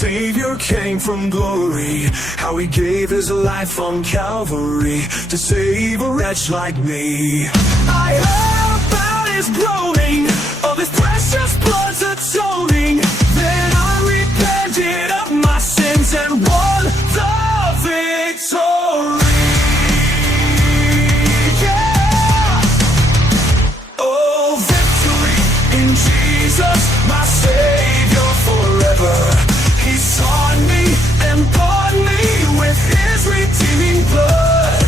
Savior came from glory, how he gave his life on Calvary to save a wretch like me. I heard about his groaning, of his precious blood's atoning. Then I repented of my sins and won the victory. Yeah! Oh, victory in Jesus, my Savior forever. He sought me and bought me with his redeeming blood.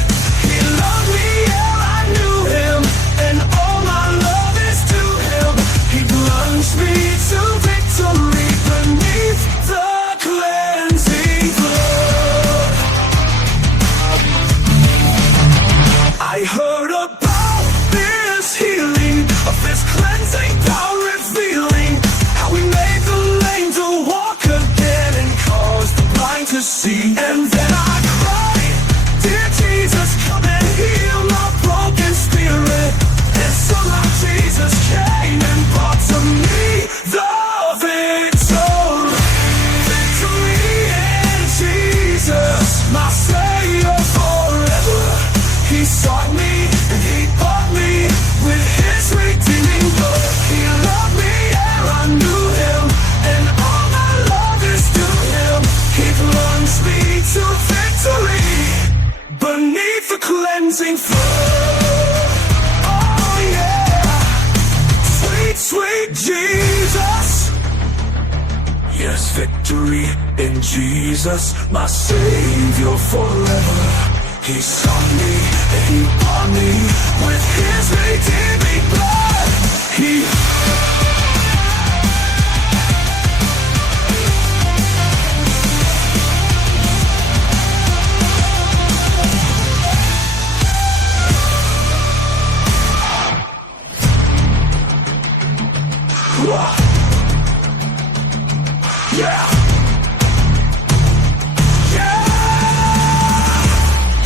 He loved me, yeah, I knew him, and all my love is to him. He plunged me to victory beneath the cleansing flood. I heard about this healing, of this cleansing power revealing, how he made the lame to walk again and caused the blind to see. And then I cried, dear Jesus, come and heal my broken spirit. And so now Jesus came and brought to me the victory. Victory in Jesus, my Savior forever. He sought me and he bought me with his redeeming blood. He loved me, yeah, I knew him, and all my love is to him. He plunged me to victory beneath the cleansing flood. Oh yeah, sweet, sweet Jesus. Yes, victory in Jesus, my Savior forever. He sought me and he bought me with his redeeming blood. He yeah.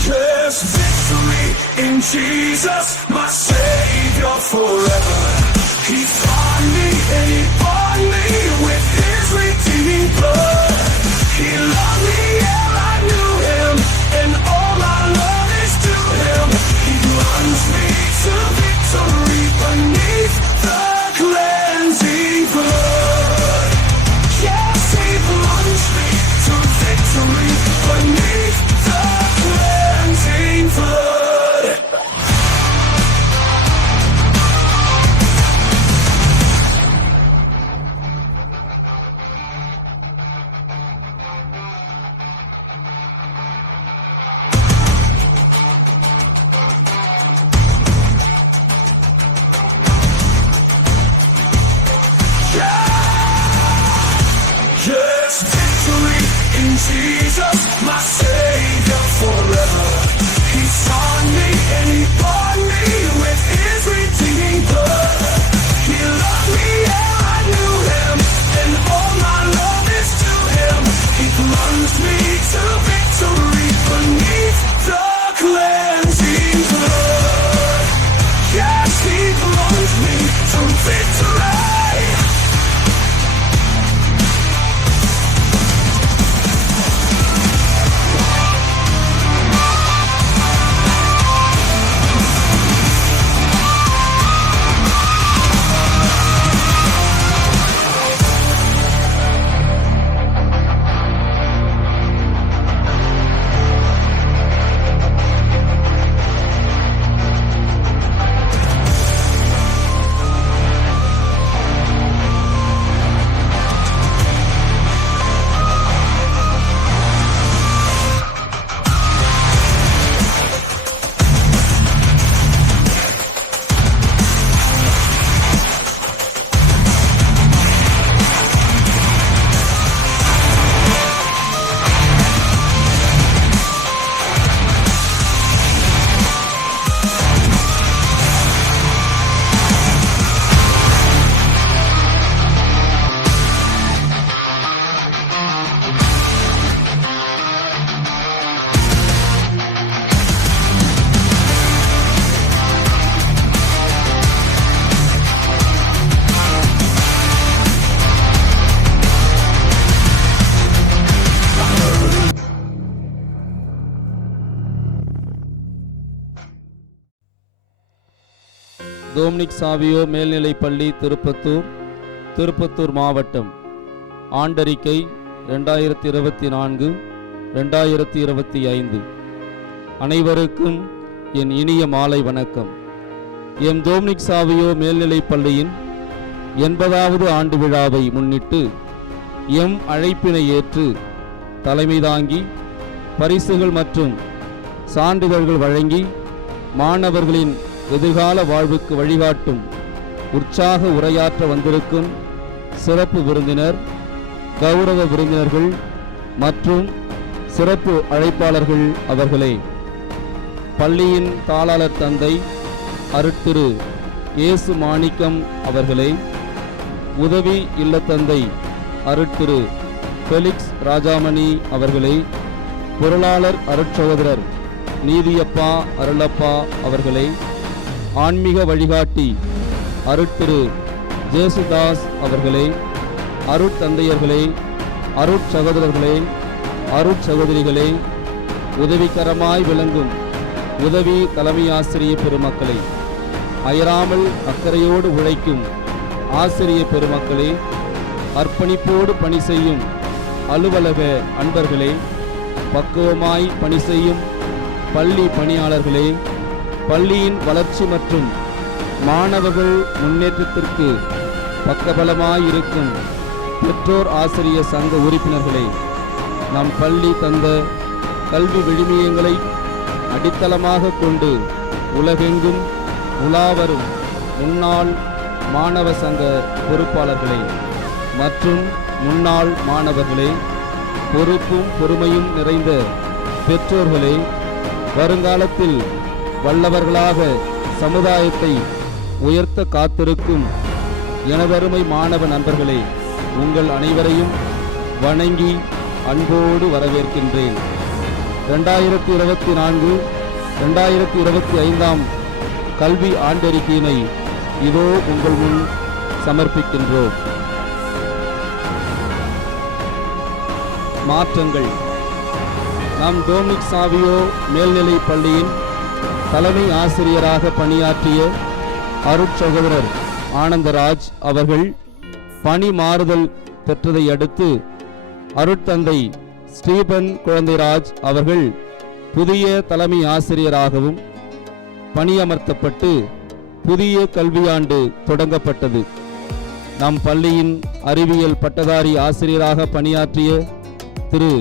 Yes, victory in Jesus, my Savior forever. He found me and he bought me with his redeeming blood. He loved me, yeah, I knew him, and all my love is to him. He plunged me to victory beneath the cleansing blood. Yes, he plunged me to victory beneath the cleansing flood. Yes, victory in Jesus, my Savior forever. He sought me and he bought me with his redeeming blood. He loved me, yeah, I knew him, and all my love is to him. He plunged me to victory beneath the cleansing blood. Yes, he plunged me to victory. Dominic Savio மேல்நிலைப்பள்ளி திருப்பத்தூர், திருப்பத்தூர் மாவட்டம். ஆண்டறிக்கை 2024-2025. அனைவருக்கும் என் இனிய மாலை வணக்கம். M Dominic Savio மேல்நிலைப்பள்ளியின் 80வது ஆண்டு விழாவை முன்னிட்டு M அழைப்பினை ஏற்று தலைமை தாங்கி பரிசுகள் மற்றும் சான்றிதழ்கள் வழங்கி மாணவர்களின் எதிர்கால வாழ்வுக்கு வழிகாட்டும் உற்சாக உரையாற்ற வந்திருக்கும் சிறப்பு விருந்தினர், கௌரவ விருந்தினர்கள் மற்றும் சிறப்பு அழைப்பாளர்கள் அவர்களே, பள்ளியின் தாளாளர் தந்தை அருட்திரு இயேசு மாணிக்கம் அவர்களே, உதவி இல்லத்தந்தை அருட்திரு ஃபெலிக்ஸ் ராஜாமணி அவர்களே, பொருளாளர் அருட்சகோதரர் நீதியப்பா அருளப்பா அவர்களே, ஆன்மீக வழிகாட்டி அருட்திரு ஜேசுதாஸ் அவர்களே, அருட்தந்தையர்களே, அருட்சகோதரர்களே, அருட்சகோதரிகளே, உதவிகரமாய் விளங்கும் உதவி தலைமை ஆசிரிய பெருமக்களே, அயராமல் அக்கறையோடு உழைக்கும் ஆசிரிய பெருமக்களே, அர்ப்பணிப்போடு பணி செய்யும் அலுவலக அன்பர்களே, பக்குவமாய் பணி செய்யும் பள்ளி பணியாளர்களே, பள்ளியின் வளர்ச்சி மற்றும் மாணவர்கள் முன்னேற்றத்திற்கு பக்கபலமாயிருக்கும் பெற்றோர் ஆசிரியர் சங்க உறுப்பினர்களே, நம் பள்ளி தந்த கல்வி விழுமியங்களை அடித்தளமாக கொண்டு உலகெங்கும் உலாவரும் முன்னாள் மாணவ சங்க பொறுப்பாளர்களே மற்றும் முன்னாள் மாணவர்களே, பொறுப்பும் பொறுமையும் நிறைந்த பெற்றோர்களே, வருங்காலத்தில் வல்லவர்களாக சமுதாயத்தை உயர்த்த காத்திருக்கும் எனதருமை மாணவ நண்பர்களே, உங்கள் அனைவரையும் வணங்கி அன்போடு வரவேற்கின்றேன். 2024-2025 கல்வி ஆண்டறிக்கையினை இதோ உங்கள் முன் சமர்ப்பிக்கின்றோம். மாற்றங்கள். நம் டோம்னிக் சாவியோ மேல்நிலை பள்ளியின் தலைமை ஆசிரியராக பணியாற்றிய அருட்சகோதரர் ஆனந்தராஜ் அவர்கள் பணி மாறுதல் பெற்றதை அடுத்து அருட்தந்தை ஸ்டீபன் குழந்தைராஜ் அவர்கள் புதிய தலைமை ஆசிரியராகவும் பணியமர்த்தப்பட்டு புதிய கல்வியாண்டு தொடங்கப்பட்டது. நம் பள்ளியின் அறிவியல் பட்டதாரி ஆசிரியராக பணியாற்றிய திரு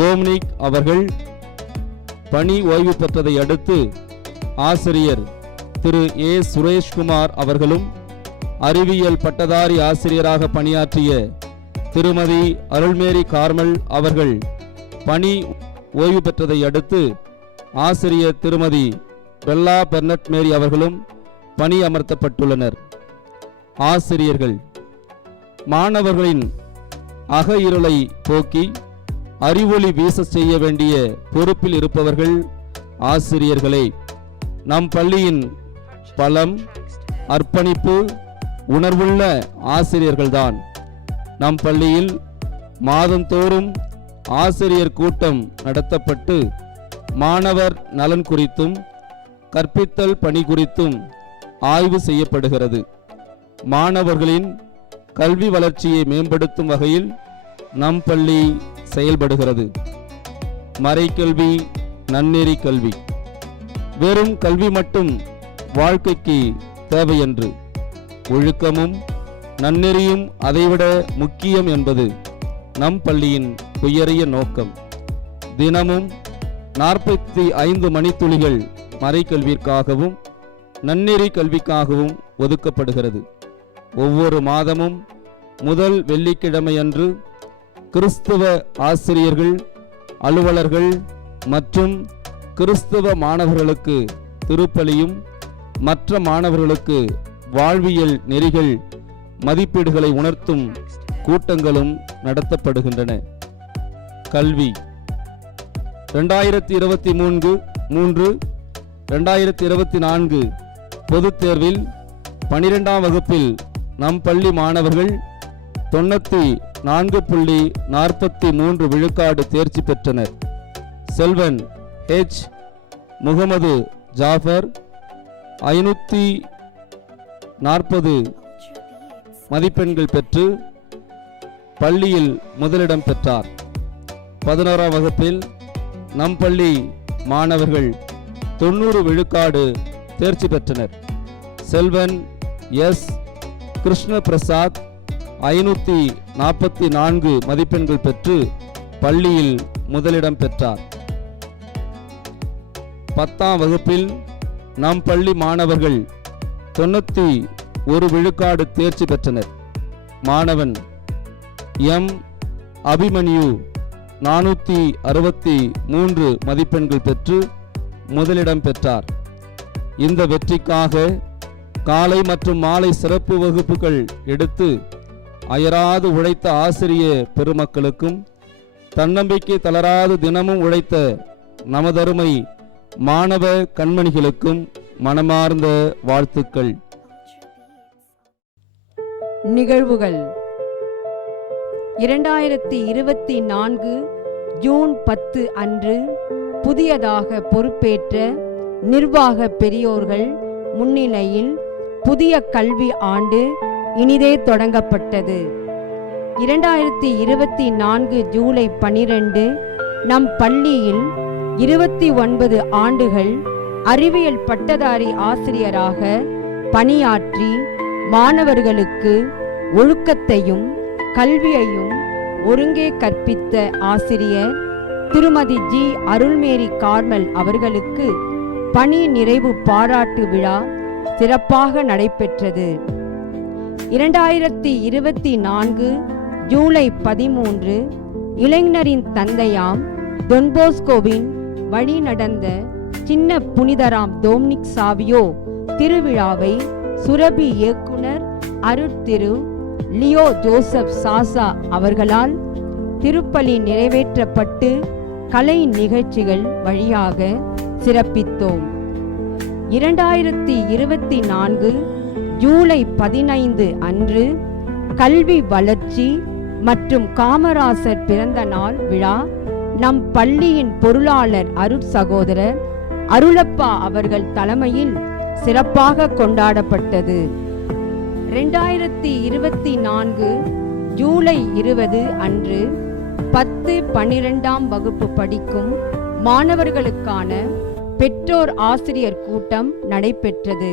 டோம்னிக் அவர்கள் பணி ஓய்வு பெற்றதை அடுத்து ஆசிரியர் திரு ஏ சுரேஷ்குமார் அவர்களும் அறிவியல் பட்டதாரி ஆசிரியராக பணியாற்றிய திருமதி அருள்மேரி கார்மல் அவர்கள் பணி ஓய்வு பெற்றதை அடுத்து ஆசிரியர் திருமதி பெல்லா பெர்னட் மேரி அவர்களும் பணி அமர்த்தப்பட்டுள்ளனர். ஆசிரியர்கள் மாணவர்களின் அக இருளை போக்கி அறிவொளி வீச செய்ய வேண்டிய பொறுப்பில் இருப்பவர்கள் ஆசிரியர்களே. நம் பள்ளியின் பலம், அர்ப்பணிப்பு, உணர்வுள்ள ஆசிரியர்கள்தான். நம் பள்ளியில் மாதந்தோறும் ஆசிரியர் கூட்டம் நடத்தப்பட்டு மாணவர் நலன் குறித்தும் கற்பித்தல் பணி குறித்தும் ஆய்வு செய்யப்படுகிறது. மாணவர்களின் கல்வி வளர்ச்சியை மேம்படுத்தும் வகையில் நம் பள்ளி செயல்படுகிறது. மறைக்கல்வி, நன்னெறி கல்வி. வெறும் கல்வி மட்டும் வாழ்க்கைக்கு தேவையன்று, ஒழுக்கமும் நன்னெறியும் அதைவிட முக்கியம் என்பது நம் பள்ளியின் உயரிய நோக்கம். தினமும் 45 மணித்துளிகள் மறைக்கல்விற்காகவும் நன்னெறி கல்விக்காகவும் ஒதுக்கப்படுகிறது. ஒவ்வொரு மாதமும் முதல் வெள்ளிக்கிழமையன்று கிறிஸ்தவ ஆசிரியர்கள், அலுவலர்கள் மற்றும் கிறிஸ்தவ மாணவர்களுக்கு திருப்பலியும் மற்ற மாணவர்களுக்கு வாழ்வியல் நெறிகள் மதிப்பீடுகளை உணர்த்தும் கூட்டங்களும் நடத்தப்படுகின்றன. கல்வி. 2023-2024 பொதுத் தேர்வில் 12ஆம் வகுப்பில் நம் பள்ளி மாணவர்கள் 94.43 விழுக்காடு தேர்ச்சி பெற்றனர். செல்வன் H. முகமது ஜாஃபர் 40 மதிப்பெண்கள் பெற்று பள்ளியில் முதலிடம் பெற்றார். 11ஆம் வகுப்பில் நம் பள்ளி மாணவர்கள் 90 விழுக்காடு தேர்ச்சி பெற்றனர். செல்வன் எஸ் கிருஷ்ண பிரசாத் 544 மதிப்பெண்கள் பெற்று பள்ளியில் முதலிடம் பெற்றார். 10ஆம் வகுப்பில் நம் பள்ளி மாணவர்கள் 91 விழுக்காடு தேர்ச்சி பெற்றனர். மாணவன் எம் அபிமன்யு 463 மதிப்பெண்கள் பெற்று முதலிடம் பெற்றார். இந்த வெற்றிக்காக காலை மற்றும் மாலை சிறப்பு வகுப்புகள் எடுத்து அயராது உழைத்த ஆசிரிய பெருமக்களுக்கும் தன்னம்பிக்கை தளராது தினமும் உழைத்த நமதருமை மாணவ கண்மணிகளுக்கும் மனமார்ந்த வாழ்த்துக்கள். நிகழ்வுகள் 2024 ஜூன் 10 அன்று புதியதாக பொறுப்பேற்ற நிர்வாக பெரியோர்கள் முன்னிலையில் புதிய கல்வி ஆண்டு இனிதே தொடங்கப்பட்டது. 2024 ஜூலை 12 நம் பள்ளியில் 29 ஆண்டுகள் அறிவியல் பட்டதாரி ஆசிரியராக பணியாற்றி மாணவர்களுக்கு ஒழுக்கத்தையும் கல்வியையும் ஒருங்கே கற்பித்த ஆசிரியர் திருமதி ஜி அருள்மேரி கார்மல் அவர்களுக்கு பணி நிறைவு பாராட்டு விழா சிறப்பாக நடைபெற்றது. 2024 ஜூலை 13 இளைஞரின் தந்தையாம் டொன்போஸ்கோவின் வழி நடந்த சின்ன புனிதராம் டோம்னிக் சாவியோ திருவிழாவை சுரபி இயக்குனர் அருட்திரு லியோ ஜோசப் சாசா அவர்களால் திருப்பலி நிறைவேற்றப்பட்டு கலை நிகழ்ச்சிகள் வழியாக சிறப்பித்தோம். 2024 ஜூலை 15 அன்று கல்வி வளர்ச்சி மற்றும் காமராசர் பிறந்த நாள் விழா நம் பள்ளியின் பொருளாளர் அருட்சகோதரர் அருளப்பா அவர்கள் தலைமையில் சிறப்பாக கொண்டாடப்பட்டது. 2024 ஜூலை 20 அன்று 10-12ஆம் வகுப்பு படிக்கும் மாணவர்களுக்கான பெற்றோர் ஆசிரியர் கூட்டம் நடைபெற்றது.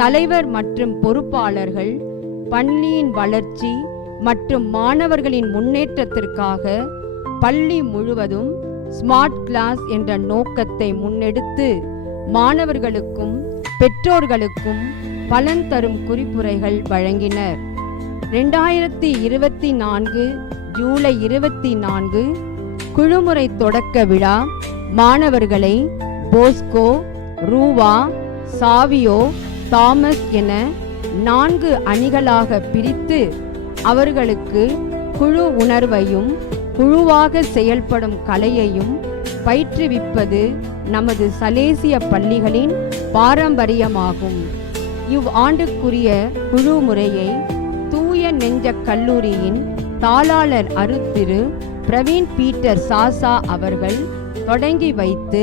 தலைவர் மற்றும் பொறுப்பாளர்கள் பள்ளியின் வளர்ச்சி மற்றும் மாணவர்களின் முன்னேற்றத்திற்காக பள்ளி முழுவதும் ஸ்மார்ட் கிளாஸ் என்ற நோக்கத்தை முன்னெடுத்து மாணவர்களுக்கும் பெற்றோர்களுக்கும் பலன் தரும் குறிப்புரைகள் வழங்கினர். 2024 ஜூலை 24 குழுமுறை தொடக்க விழா மாணவர்களை போஸ்கோ, ரூவா, சாவியோ, தாமஸ் என 4 அணிகளாக பிரித்து அவர்களுக்கு குழு உணர்வையும் குழுவாக செயல்படும் கலையையும் பயிற்றுவிப்பது நமது சலேசிய பள்ளிகளின் பாரம்பரியமாகும். இவ்வாண்டுக்குரிய குழு முறையை தூய நெஞ்ச கல்லூரியின் தாளாளர் அருட்திரு பிரவீன் பீட்டர் சாசா அவர்கள் தொடங்கி வைத்து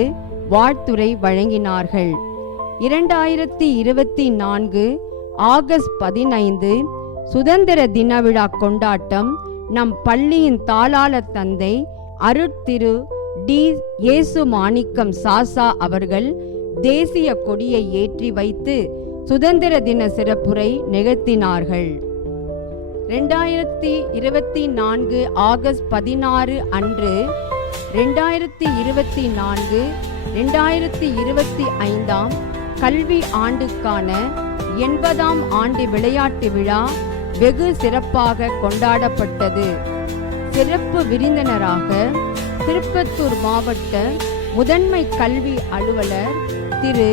வாழ்த்துரை வழங்கினார்கள். 2024 ஆகஸ்ட் 15 சுதந்திர தின விழா கொண்டாட்டம் நம் பள்ளியின் தாளாளர் தந்தை அருட்திரு டி இயேசு மாணிக்கம் சாசா அவர்கள் தேசிய கொடியை ஏற்றி வைத்து சுதந்திர தின சிறப்புரை நிகழ்த்தினார்கள். 2024 ஆகஸ்ட் 16 அன்று 2024-2025 கல்வி ஆண்டுக்கான 80ஆம் ஆண்டு விளையாட்டு விழா வெகு சிறப்பாக கொண்டாடப்பட்டது. சிறப்பு விருந்தினராக திருப்பத்தூர் மாவட்ட முதன்மை கல்வி அலுவலர் திரு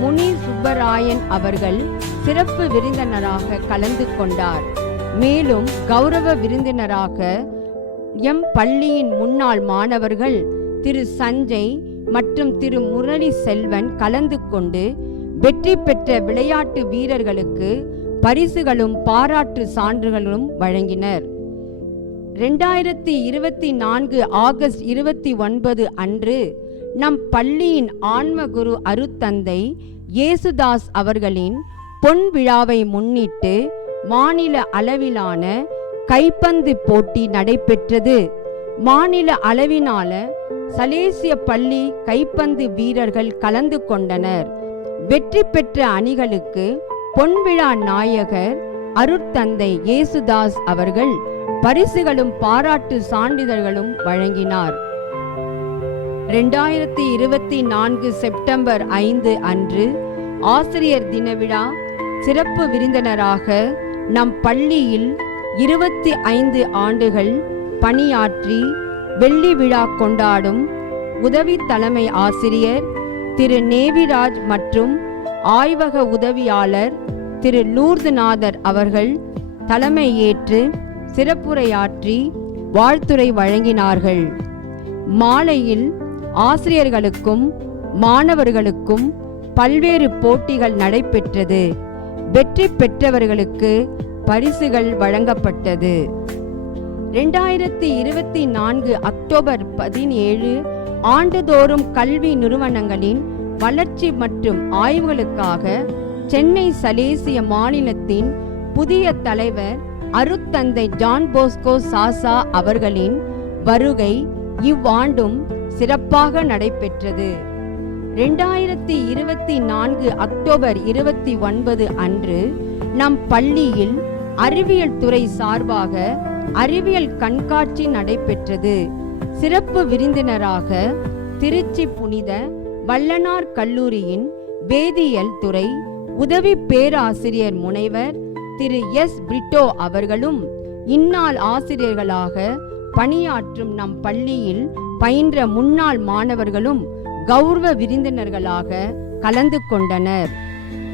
முனி சுப்பராயன் அவர்கள் சிறப்பு விருந்தினராக கலந்து கொண்டார். மேலும் கௌரவ விருந்தினராக எம் பள்ளியின் முன்னாள் மாணவர்கள் திரு சஞ்சய் மற்றும் திரு முரளி செல்வன் கலந்து கொண்டு வெற்றி பெற்ற விளையாட்டு வீரர்களுக்கு பரிசுகளும் பாராட்டு சான்றுகளும் வழங்கினர். 2024 ஆகஸ்ட் 29 அன்று நம் பள்ளியின் ஆன்மகுரு அருத்தந்தை இயேசுதாஸ் அவர்களின் பொன் விழாவை முன்னிட்டு மாநில அளவிலான கைப்பந்து போட்டி நடைபெற்றது. மாநில அளவிலான சலேசிய பள்ளி கைப்பந்து வீரர்கள் கலந்து கொண்டனர். வெற்றி பெற்ற அணிகளுக்கு பொன்விழா நாயகர் அருட்தந்தை இயேசுதாஸ் அவர்கள் பரிசுகளும் பாராட்டு சான்றிதழ்களும் வழங்கினார். 2024 செப்டம்பர் 5 அன்று ஆசிரியர் தின விழா சிறப்பு விருந்தினராக நம் பள்ளியில் 25 ஆண்டுகள் பணியாற்றி வெள்ளி விழா கொண்டாடும் உதவி தலைமை ஆசிரியர் திரு நேவிராஜ் மற்றும் ஆய்வக உதவியாளர் திரு லூர்துநாதர் அவர்கள் தலைமை ஏற்று சிறப்புரையாற்றி வாழ்த்துரை வழங்கினார்கள். மாலையில் ஆசிரியர்களுக்கும் மாணவர்களுக்கும் பல்வேறு போட்டிகள் நடைபெற்றது. வெற்றி பெற்றவர்களுக்கு பரிசுகள் வழங்கப்பட்டது. 2024 அக்டோபர் 17 ஆண்டுதோறும் கல்வி நிறுவனங்களின் வளர்ச்சி மற்றும் ஆய்வுகளுக்காக சென்னை சலேசிய மாநிலத்தின் புதிய தலைவர் அருட்தந்தை ஜான் போஸ்கோ சாசா அவர்களின் வருகை இவ்வாண்டும் சிறப்பாக நடைபெற்றது. 2024 அக்டோபர் 29 அன்று நம் பள்ளியில் அறிவியல் துறை சார்பாக அறிவியல் கண்காட்சி நடைபெற்றது. சிறப்பு விருந்தினராக திருச்சி புனித வள்ளனார் கல்லூரியின் வேதியியல் துறை உதவி பேராசிரியர் முனைவர் திரு எஸ் பிரிட்டோ அவர்களும் இந்நாள் ஆசிரியர்களாக பணியாற்றும் நம் பள்ளியில் பயின்ற முன்னாள் மாணவர்களும் கௌரவ விருந்தினர்களாக கலந்து கொண்டனர்.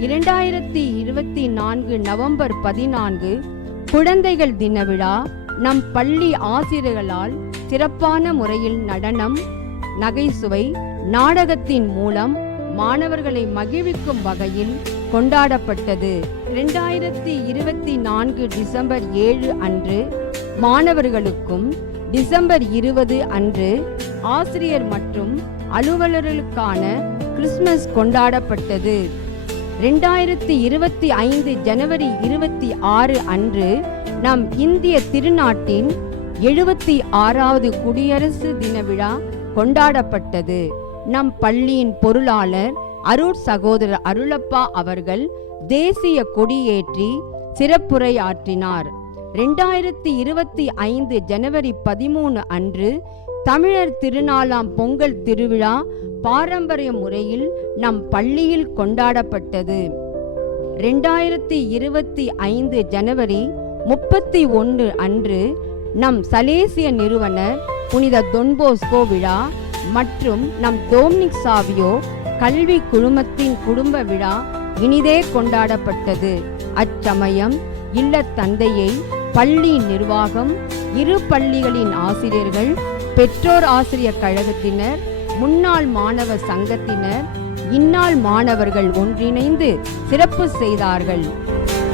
2024 நவம்பர் 14 குழந்தைகள் தின விழா நம் பள்ளி ஆசிரியர்களால் சிறப்பான முறையில் நடனம், நகைச்சுவை, நாடகத்தின் மூலம் மாணவர்களை மகிழ்விக்கும் வகையில் கொண்டாடப்பட்டது. 2024 டிசம்பர் 7 அன்று மாணவர்களுக்கும், டிசம்பர் 20 அன்று ஆசிரியர் மற்றும் அலுவலர்களுக்கான கிறிஸ்துமஸ் கொண்டாடப்பட்டது. 2025 ஜனவரி 26 அன்று நம் இந்திய திருநாட்டின் 76வது குடியரசு தின விழா கொண்டாடப்பட்டது. நம் பள்ளியின் பொருளாளர் அருட் சகோதரர் அருளப்பா அவர்கள் தேசிய கொடியேற்றி சிறப்புரையாற்றினார். 2025 ஜனவரி 13 அன்று தமிழர் திருநாளாம் பொங்கல் திருவிழா பாரம்பரிய முறையில் நம் பள்ளியில் கொண்டாடப்பட்டது. 2025 ஜனவரி 31 அன்று நம் சலேசிய நிறுவனர் புனித தொன்போஸ்கோ விழா மற்றும் நம் டோம்னிக் சாவியோ கல்வி குழுமத்தின் குடும்ப விழா இனிதே கொண்டாடப்பட்டது. அச்சமயம் இல்ல தந்தையை பள்ளி நிர்வாகம், இரு பள்ளிகளின் ஆசிரியர்கள், பெற்றோர் ஆசிரியர் கழகத்தினர், முன்னாள் மாணவர் சங்கத்தினர், இந்நாள் மாணவர்கள் ஒன்றிணைந்து சிறப்பு செய்தார்கள்.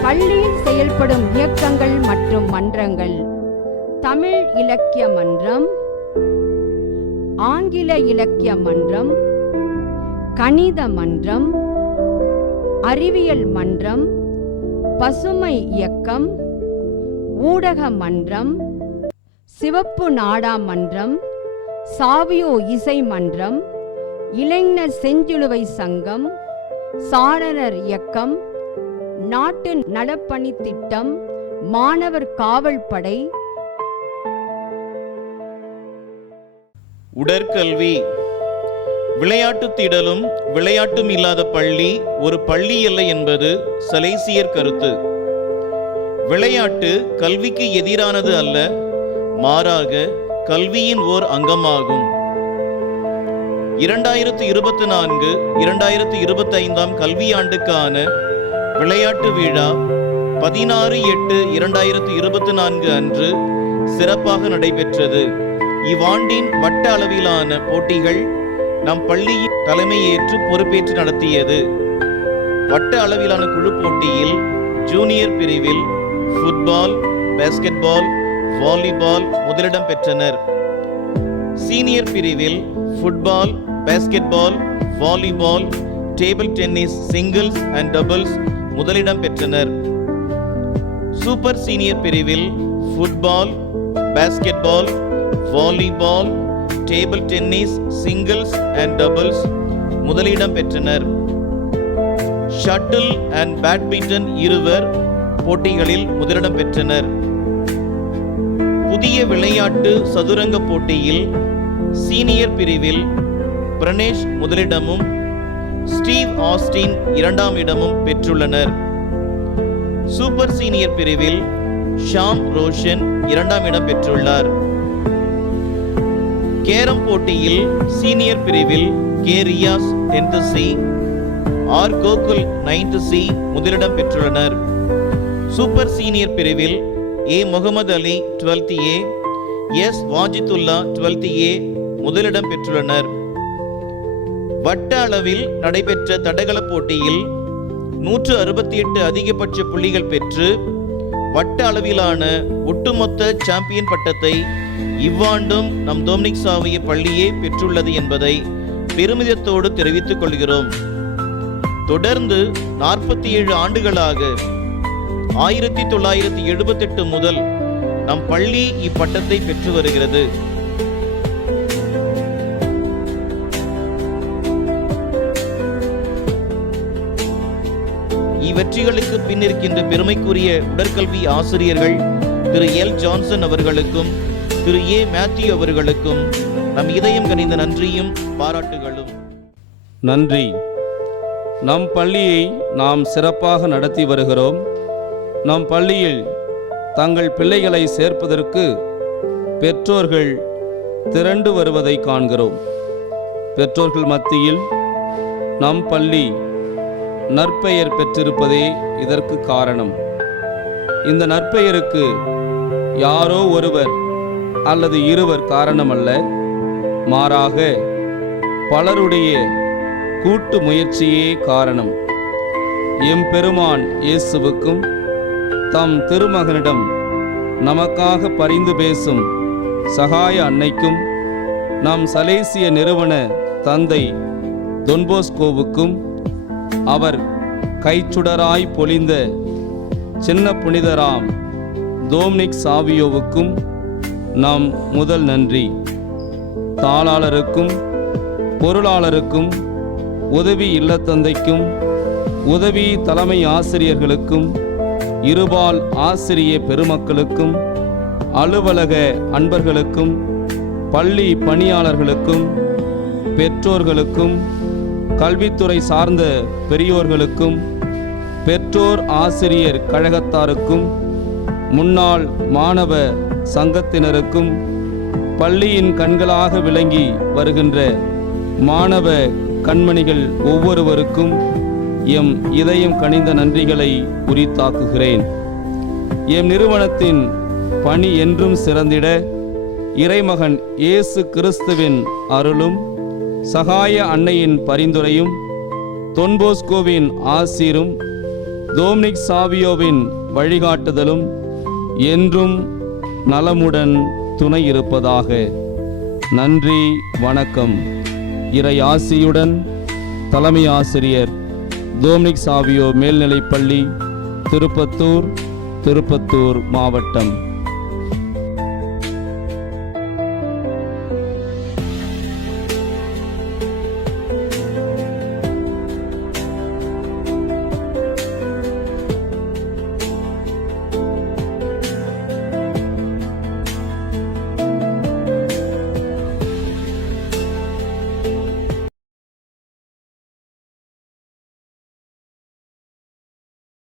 பள்ளியில் செயல்படும் இயக்கங்கள் மற்றும் மன்றங்கள்: தமிழ் இலக்கிய மன்றம், ஆங்கில இலக்கிய மன்றம், கணித மன்றம், அறிவியல் மன்றம், பசுமை இயக்கம், ஊடக மன்றம், சிவப்பு நாடா மன்றம், சாவியோ இசை மன்றம், இளைஞர் செஞ்சிலுவை சங்கம், சாரணர் இயக்கம், நாட்டு நடப்பணி திட்டம், மாணவர் காவல் படை. உடற்கல்வி. விளையாட்டு திடலும் விளையாட்டும் இல்லாத பள்ளி ஒரு பள்ளி இல்லை என்பது சலேசியர் கருத்து. விளையாட்டு கல்விக்கு எதிரானது அல்ல, மாறாக கல்வியின் ஓர் அங்கமாகும். 2024-2025 கல்வியாண்டுக்கான விளையாட்டு விழா 16/8/2024 அன்று சிறப்பாக நடைபெற்றது. இவ்வாண்டின் வட்ட அளவிலான போட்டிகள் நம் பள்ளியின் தலைமையேற்று பொறுப்பேற்று நடத்தியது. வட்ட அளவிலான குழு போட்டியில் ஜூனியர் பிரிவில் ஃபுட்பால், பாஸ்கெட்பால், வாலிபால் முதலிடம் பெற்றனர். சீனியர் பிரிவில் football, basketball, volleyball, table tennis, singles and doubles, முதலிடம் பெற்றனர். சூப்பர் சீனியர் பிரிவில் football, basketball, volleyball, table tennis, singles and doubles முதலிடம் பெற்றனர். ஷட்டில் அண்ட் பேட்மிண்டன் இருவர் போட்டிகளில் முதலிடம் பெற்றனர். புதிய விளையாட்டு சதுரங்க போட்டியில் சீனியர் பிரிவில் பிரணேஷ் முதலிடமும் ஸ்டீவ் ஆஸ்டின் இரண்டாம் இடமும் பெற்றுள்ளனர். சூப்பர் சீனியர் பிரிவில் ஷாம் ரோஷன் இரண்டாம் இடம் பெற்றுள்ளார். கேரம் போட்டியில் சீனியர் பிரிவில் K Riyaz 10th C, R Gokul 9th C முதலிடம் பெற்றுள்ளனர். சூப்பர் சீனியர் பிரிவில் A Mohammed Ali 12th A, S Wajidullah 12th A முதலிடம் பெற்றுள்ளனர். வட்ட அளவில் நடைபெற்ற தடகள போட்டியில் 168 அதிகபட்ச புள்ளிகள் பெற்று வட்ட அளவிலான ஒட்டுமொத்த சாம்பியன் பட்டத்தை இவ்வாண்டும் நம் டொமினிக் சாவிய பள்ளியே பெற்றுள்ளது என்பதை பெருமிதத்தோடு தெரிவித்துக் கொள்கிறோம். தொடர்ந்து 47 ஆண்டுகளாக 1978 முதல் நம் பள்ளி இப்பட்டத்தை பெற்று வருகிறது. இவ்வெற்றிகளுக்கு பின் இருக்கின்ற பெருமைக்குரிய உடற்கல்வி ஆசிரியர்கள் திரு எல் ஜான்சன் அவர்களுக்கும் திரு ஏ மேத்யூ அவர்களுக்கும் நம் இதயம் கனிந்த நன்றியும் பாராட்டுகளும். நன்றி. நம் பள்ளியை நாம் சிறப்பாக நடத்தி வருகிறோம். நம் பள்ளியில் தங்கள் பிள்ளைகளை சேர்ப்பதற்கு பெற்றோர்கள் திரண்டு வருவதை காண்கிறோம். பெற்றோர்கள் மத்தியில் நம் பள்ளி நற்பெயர் பெற்றிருப்பதே இதற்கு காரணம். இந்த நற்பெயருக்கு யாரோ ஒருவர் அல்லது இருவர் காரணமல்ல, மாறாக பலருடைய கூட்டு முயற்சியே காரணம். எம்பெருமான் இயேசுவுக்கும் தம் திருமகனிடம் நமக்காக பரிந்து பேசும் சகாய அன்னைக்கும் நம் சலேசிய நிறுவன தந்தை தொன்போஸ்கோவுக்கும் அவர் கைச்சுடராய் பொழிந்த சின்ன புனிதராம் டொமினிக் சாவியோவுக்கும் நாம் முதல் நன்றி. தாளாளருக்கும் பொருளாளருக்கும் உதவி இல்லத்தந்தைக்கும் உதவி தலைமை ஆசிரியர்களுக்கும் இருபால் ஆசிரிய பெருமக்களுக்கும் அலுவலக அன்பர்களுக்கும் பள்ளி பணியாளர்களுக்கும் பெற்றோர்களுக்கும் கல்வித்துறை சார்ந்த பெரியோர்களுக்கும் பெற்றோர் ஆசிரியர் கழகத்தாருக்கும் முன்னாள் மாணவ சங்கத்தினருக்கும் பள்ளியின் கண்களாக விளங்கி வருகின்ற மாணவ கண்மணிகள் ஒவ்வொருவருக்கும் எம் இதயம் கனிந்த நன்றிகளை உரித்தாக்குகிறேன். எம் நிறுவனத்தின் பணி என்றும் சிறந்திட இறைமகன் இயேசு கிறிஸ்துவின் அருளும் சகாய அன்னையின் பரிந்துரையும் தொன்போஸ்கோவின் ஆசீரும் டொமினிக் சாவியோவின் வழிகாட்டுதலும் என்றும் நலமுடன் துணை இருப்பதாக. நன்றி, வணக்கம். இறை ஆசியுடன் தலைமை ஆசிரியர் டொமினிக் சாவியோ மேல்நிலைப்பள்ளி, திருப்பத்தூர் மாவட்டம்.